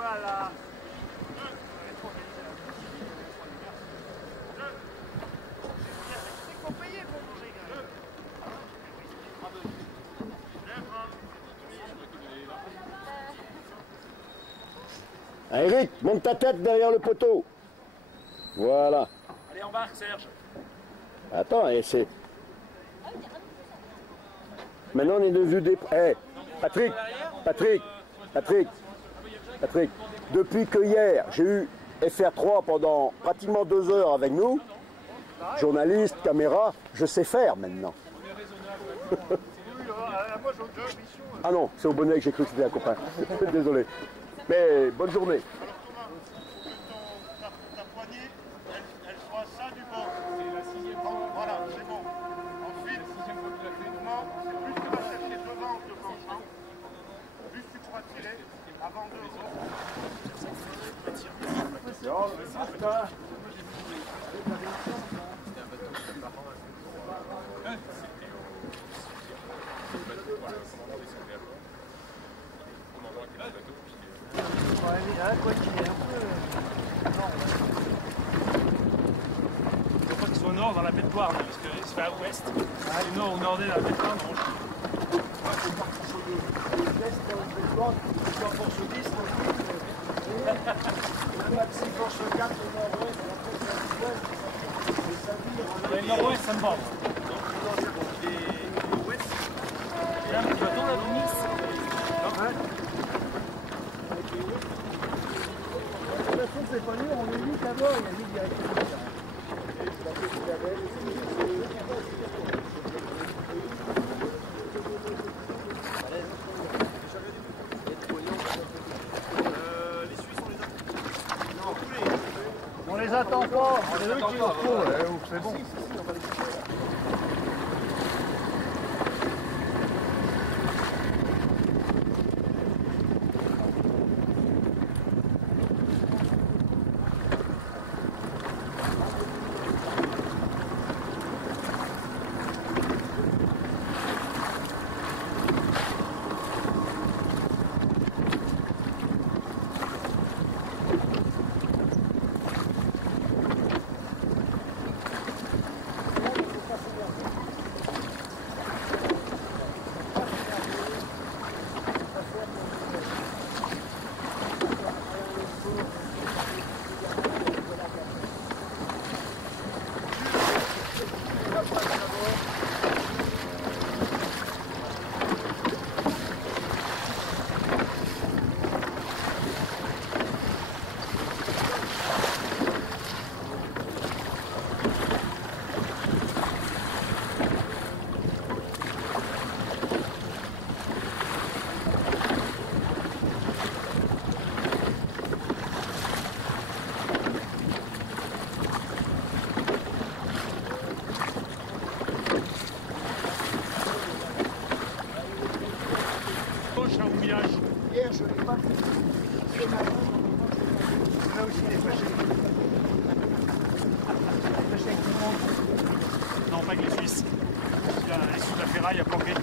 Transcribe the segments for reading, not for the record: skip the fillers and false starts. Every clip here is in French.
Voilà. C'est qu'on payait pour manger, Ah, Eric, monte ta tête derrière le poteau. Voilà. Allez, embarque, Serge. Attends, et c'est... Maintenant, on est devenu des... Eh, Patrick, depuis que hier, j'ai eu FR3 pendant pratiquement 2 heures avec nous, journaliste, caméra, je sais faire maintenant. Ah non, c'est au bonnet que j'ai cru que c'était un copain. Désolé. Mais bonne journée. Ta poignée, elle soit ça du bord. C'est la 6e fois. Voilà, c'est bon. Ensuite, c'est plus tu vas chercher devant le penchant, plus tu pourras tirer avant de... Quoi qu'il est un peu... Il faut pas qu'il soit au nord dans la baie de Loire, parce que c'est à l'ouest. Et nord ou nord-est dans la baie de Loire, non. Le nord-ouest, ça me va. L'ouest. Et là, tu vas tourner à Nice. De toute façon, c'est pas lourd, on est mis d'abord, il a mis directement. On les attend pas, on les attend pas. C'est bon. Hier, je l'ai pas fait. Ce matin, là aussi, les fâchés. Les fâchés avec tout le monde. Non, pas avec les Suisses. Il y a les sous de la ferraille à planquer.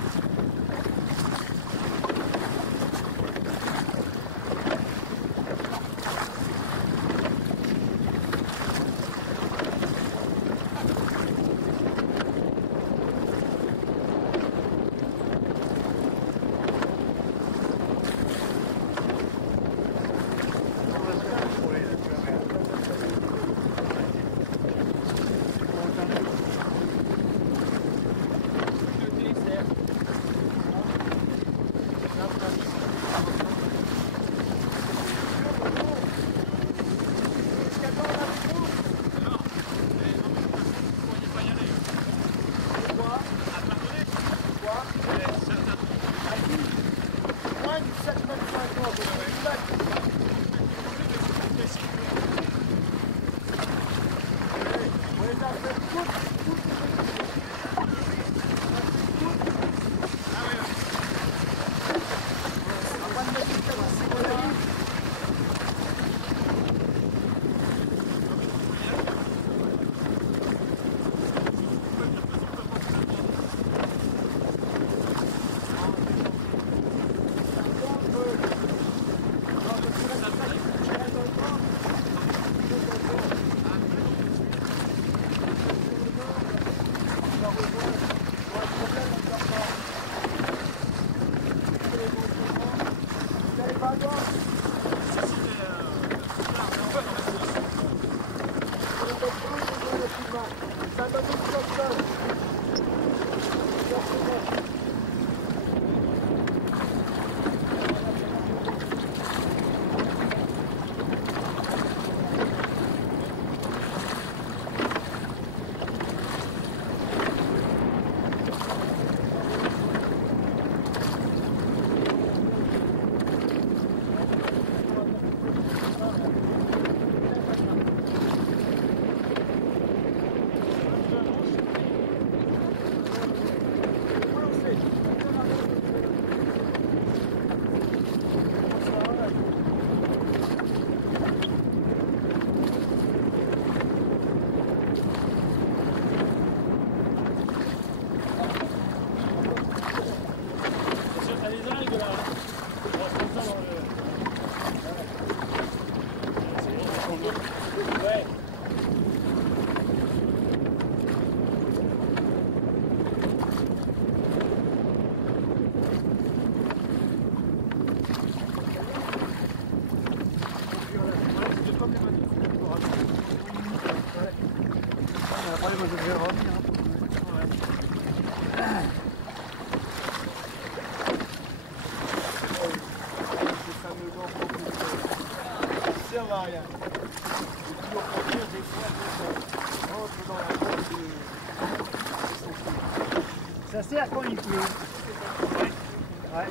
Ça sert quand il pleut. Ouais.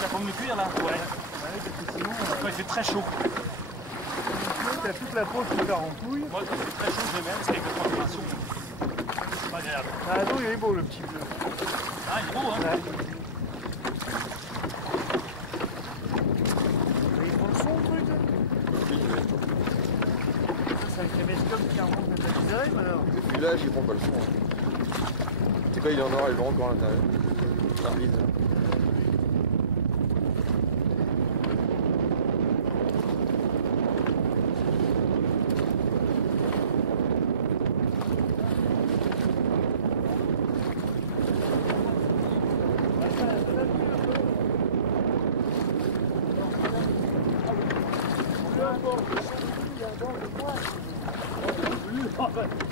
La forme de cuir là. Ouais. Parce que sinon, Quand il fait très chaud. t'as toute la peau qui part en couille. Moi quand il fait très chaud j'aime bien parce qu'avec la transpiration, c'est pas agréable. Ah non, il est beau le petit bleu. Ah il est beau hein. Ouais. Il prend le son le truc là. Ça avec les mescoms qui remontent de ta misère alors. Depuis là, j'y prends pas le son. C'est quoi, il est en or et blanc encore à l'intérieur. Ça vide.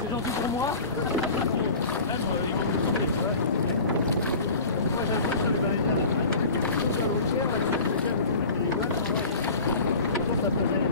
C'est gentil pour moi. Même ils vont me couper. Moi j'avoue sur les barrières de la sur l'autre tiers, là, c'est déjà les balles, ça faisait.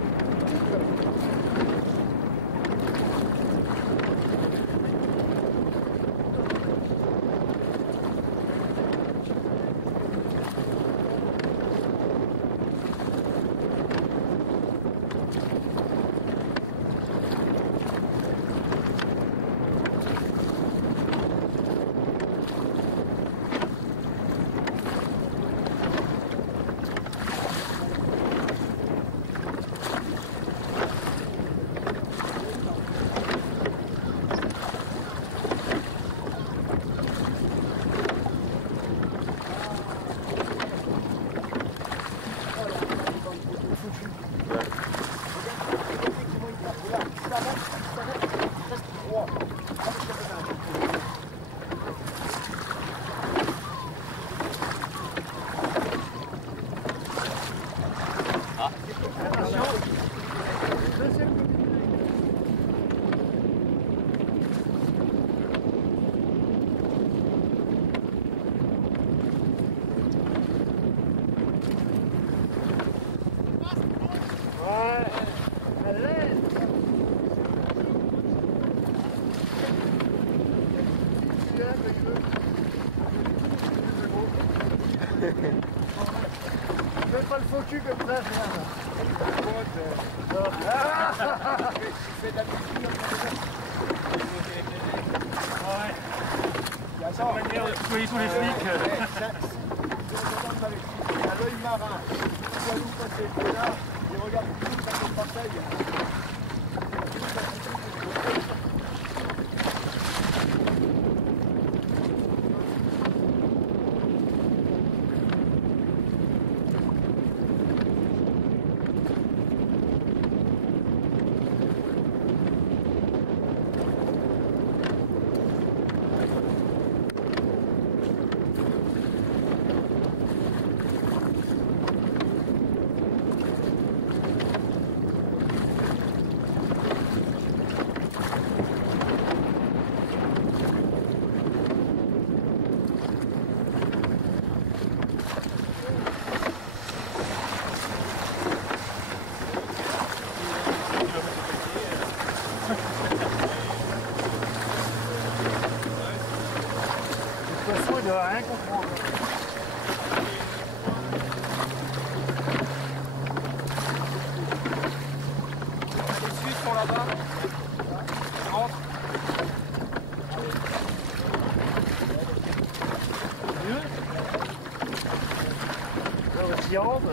Fais pas le faux cul comme ça, frère. Fais de la piscine. Ouais. C'est une manière de tutoyer tous les flics. Il a l'œil marin. Tu vas nous passer là, il regarde tout ça comme pareil. rien comprendre. Les Suisses sont là-bas. Rentre. Mieux. Alors, s'y rentre.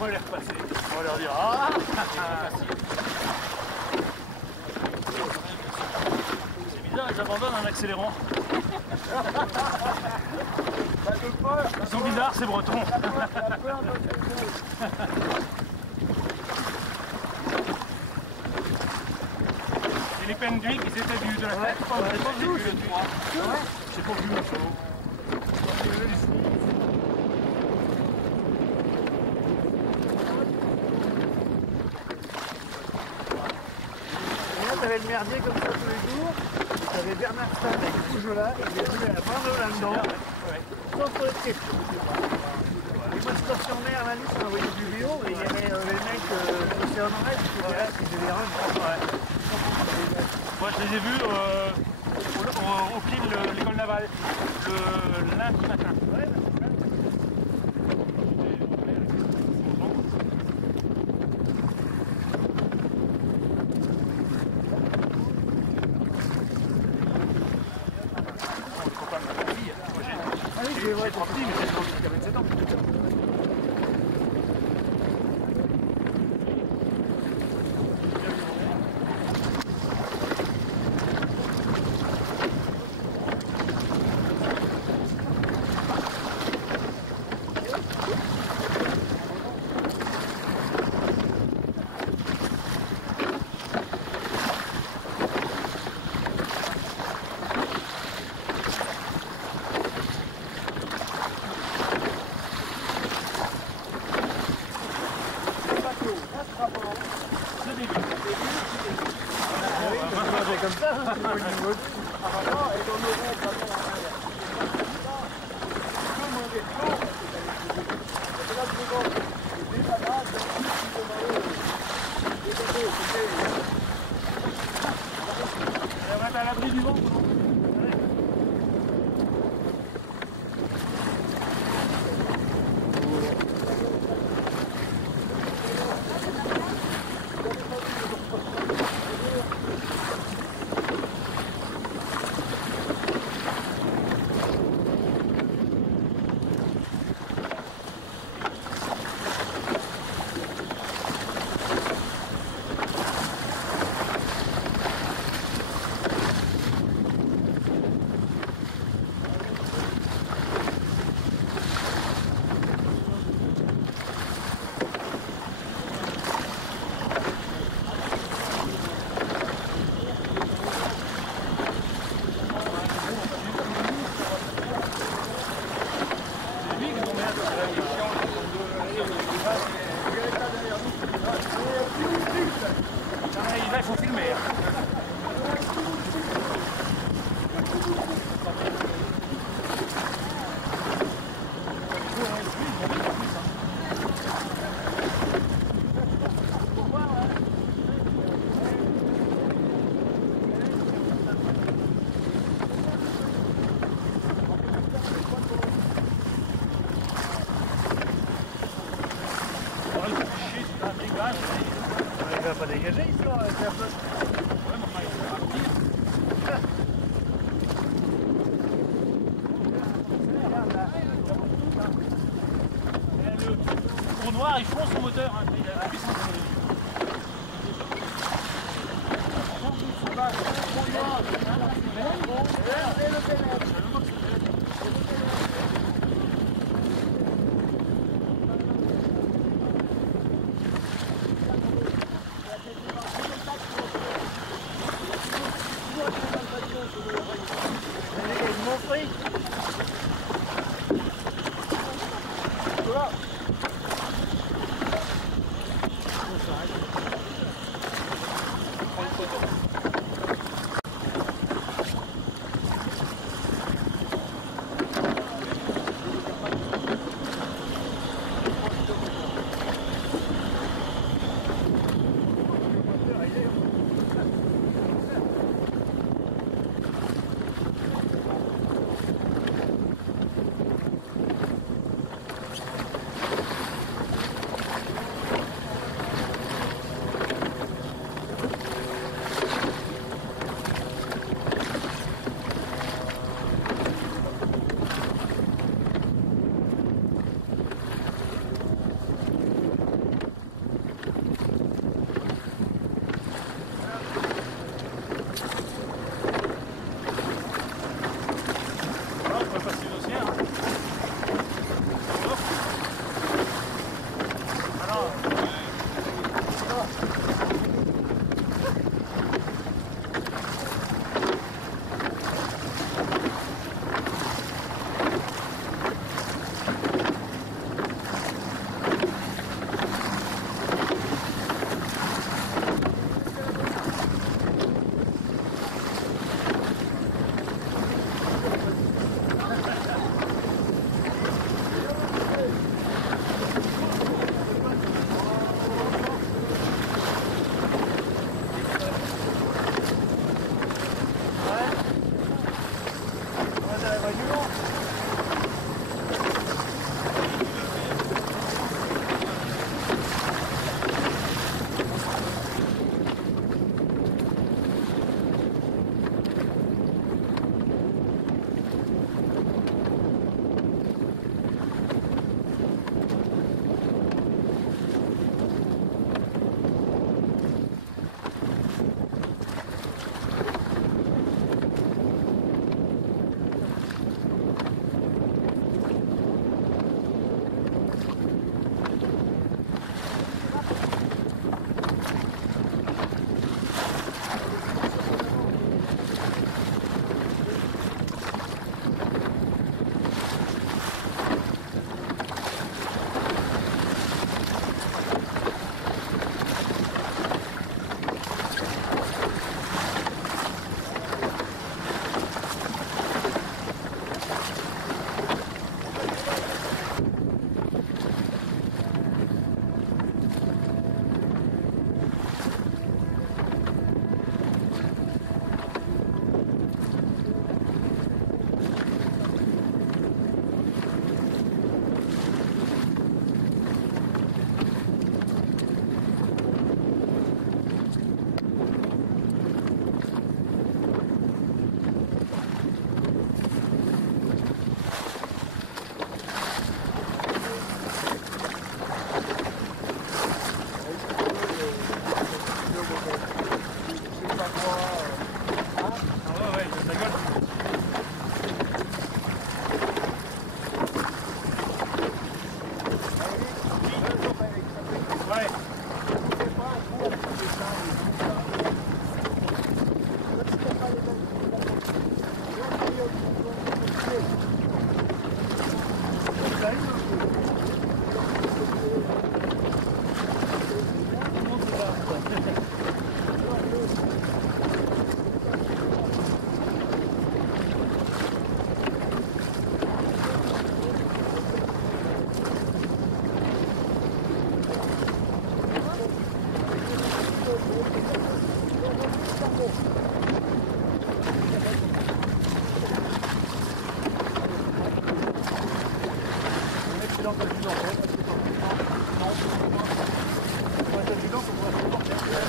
On va les repasser. On va leur dire ah. C'est bizarre, ils abandonnent en accélérant. Ils sont bizarres, ces Bretons. Et les peines d'huile qui étaient de la tête, pas vu. J'ai pas vu. T'avais le merdier comme ça tous les jours, t'avais Bernard Stahl avec Poujola, il est venu à la fin de là-dedans, sans trop de questions. Et moi je sortais en mer, Manu, on envoyait du bio, et il y avait les mecs qui en reste, qui étaient là, qui faisaient des runs. Moi je les ai vus au pied de l'école navale, le lundi matin. Je vais être en petit, mais c'est dans le 27 ans. dégagé l'histoire avec la flotte. Ouais, mais enfin, il va partir. Le trou noir, il fonce son moteur. Hein. Il a la puissance de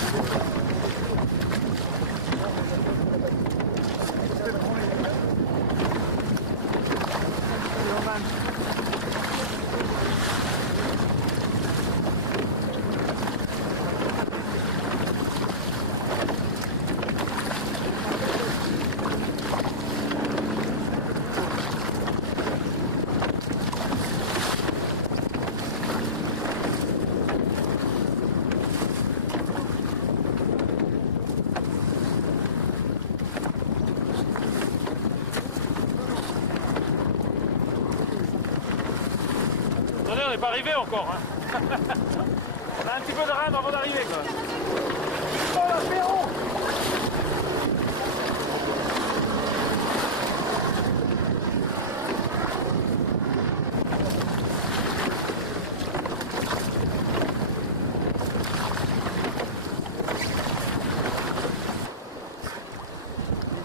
Non, on n'est pas arrivé encore. Hein. On a un petit peu de rame avant d'arriver. Oh l'apéro!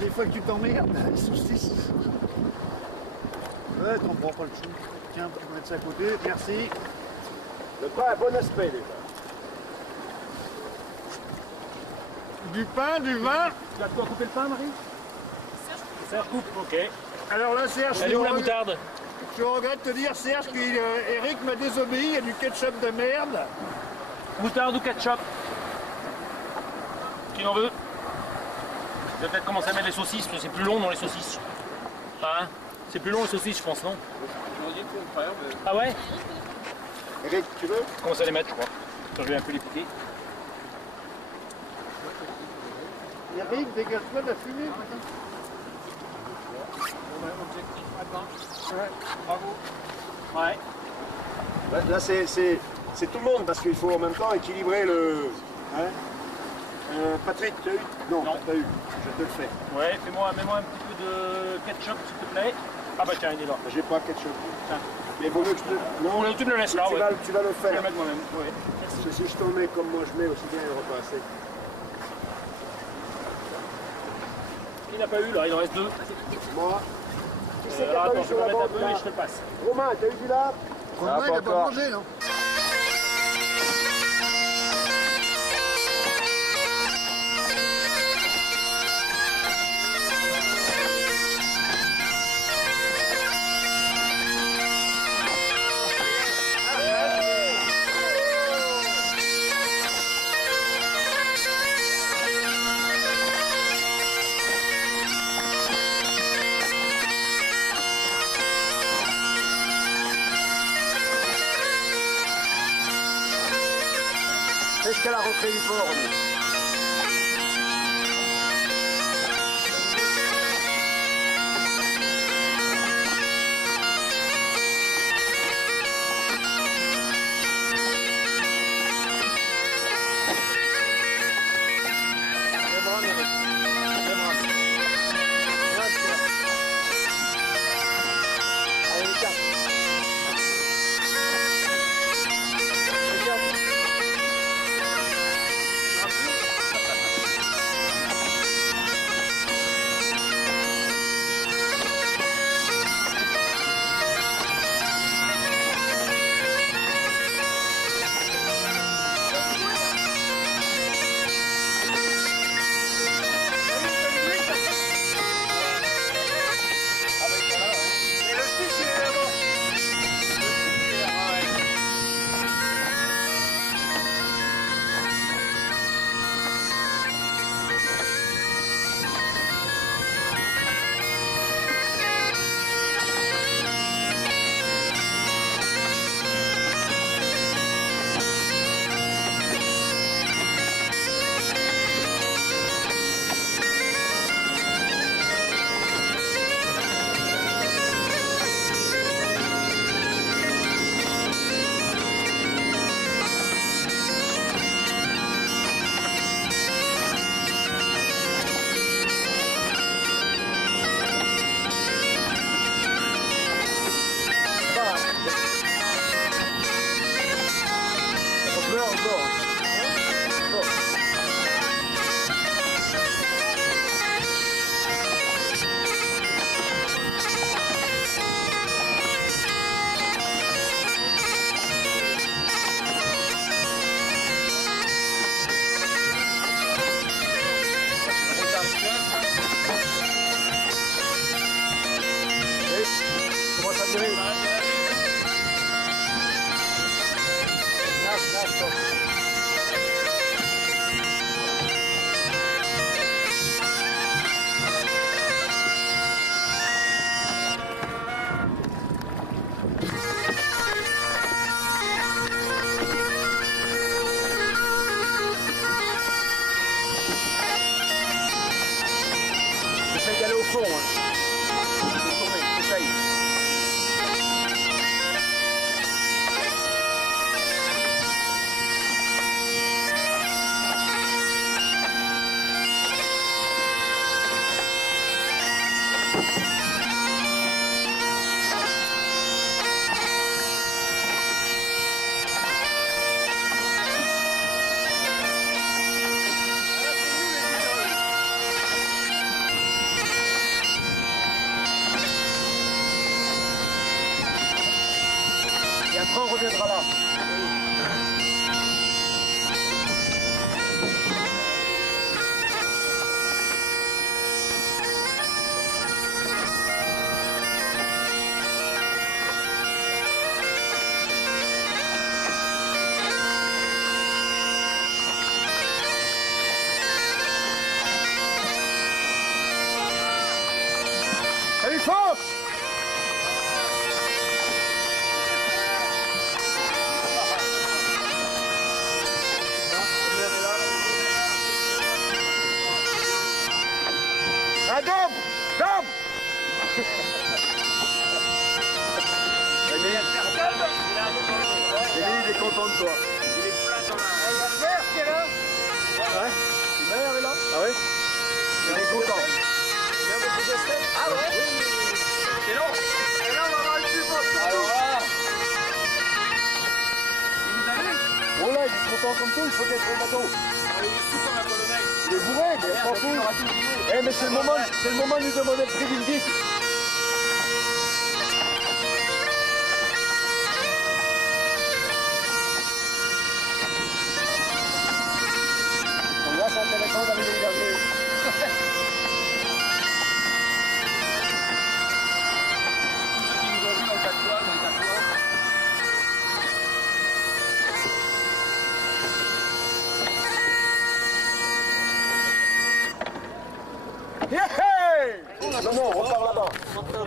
Des fois que tu t'emmerdes, les saucisses. Ouais, t'en prends pas le chou. Tiens, tu peux mettre ça à côté, merci. Le pain a bon aspect déjà. Du pain, du vin. Tu vas pouvoir couper le pain, Marie? Serge coupe, ok. Alors là, Serge, Elle est où la moutarde? je regrette de te dire, Serge, qu'Eric m'a désobéi, il y a du ketchup de merde. Moutarde ou ketchup? Qui en veut? Je vais peut-être commencer à mettre les saucisses, parce que c'est plus long dans les saucisses. Hein? C'est plus long les saucisses, je pense, non? Ah ouais? Eric, tu veux? Je commence à les mettre, je crois. Attends, je vais un peu les piquer. Eric, dégage-toi de la fumée. Ouais. Là, c'est tout le monde parce qu'il faut en même temps équilibrer le. Hein? Patrick, tu as eu? Non, Non. t'as pas eu. Je te le fais. Ouais, mets-moi un petit peu de ketchup, s'il te plaît. Ah bah tiens, il est là. J'ai pas ketchup. Tiens. Mais vaut mieux que je te. Non, Tu me le laisses là, tu, ouais. tu vas le Je vais faire. le mettre moi-même. Ouais. Parce que si je t'en mets comme moi je mets, aussi bien il repasser. Il n'a pas eu là, il en reste deux. Moi. Qui c'est qui a pas Attends, eu je sur vais la mettre un bande peu là? et je te le passe. Romain, t'as eu du là? Romain, il n'a pas mangé, non? C'est jusqu'à la rentrée du port. Essaye d'aller au fond. Hein. Essaye. après on reviendra là. Allez, force! Ah, Dom! Dom! Émile, il est content de toi. La mère qui est là. Ouais? La mère est là? Ah oui? Il est content. Ah ouais? C'est long. Et là, on va avoir le plus beau. Alors là, Bon là, il est content comme tout, il faut être au bateau. il est fou comme un colonel. Il est bourré, mais on s'en fout. Eh, mais c'est le moment de lui demander le prix d'une guide. Donc là, c'est intéressant d'aller les garder. Tous ceux qui nous ont vus dans le tatouage, dans les tatouages. Yeah! Non, non, on repart là-bas.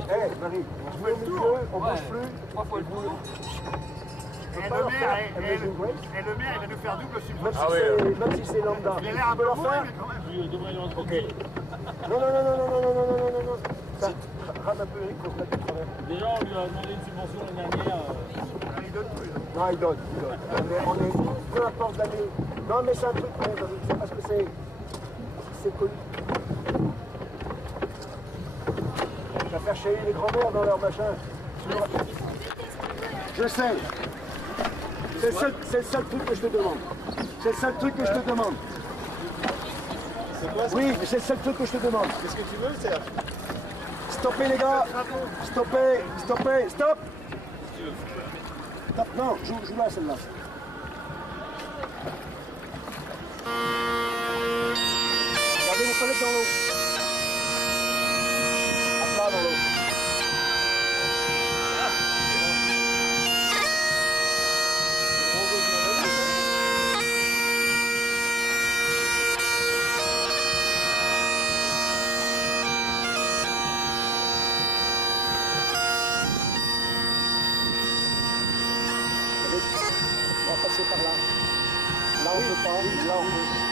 Eh, Marie, on se met au milieu, on bouge plus. 3 fois le boulot. Et le maire, il va nous faire double subvention. Même si c'est lambda. Il a l'air un peu bourré, mais quand même. Ok. Non, non, non, non, non, non, non, non, non, non, non. Ça, rame un peu Eric qu'on se mette de travers. Déjà, on lui a demandé une subvention l'année dernière. Non, il donne, il donne. On est, peu importe l'année. Non, mais c'est un truc, c'est parce que c'est connu. Ça va faire chier les grands-mères dans leur machin. Je sais. C'est le seul truc que je te demande. C'est le seul truc que je te demande. Oui, mais c'est le seul truc que je te demande. Qu'est-ce que tu veux, Serge? Stoppez les gars. Stoppez, stoppez, stop. Stop, non, joue là celle-là. Regardez les palettes dans l'eau. À plat dans l'eau. On va passer par là. Là on peut pas, là on peut.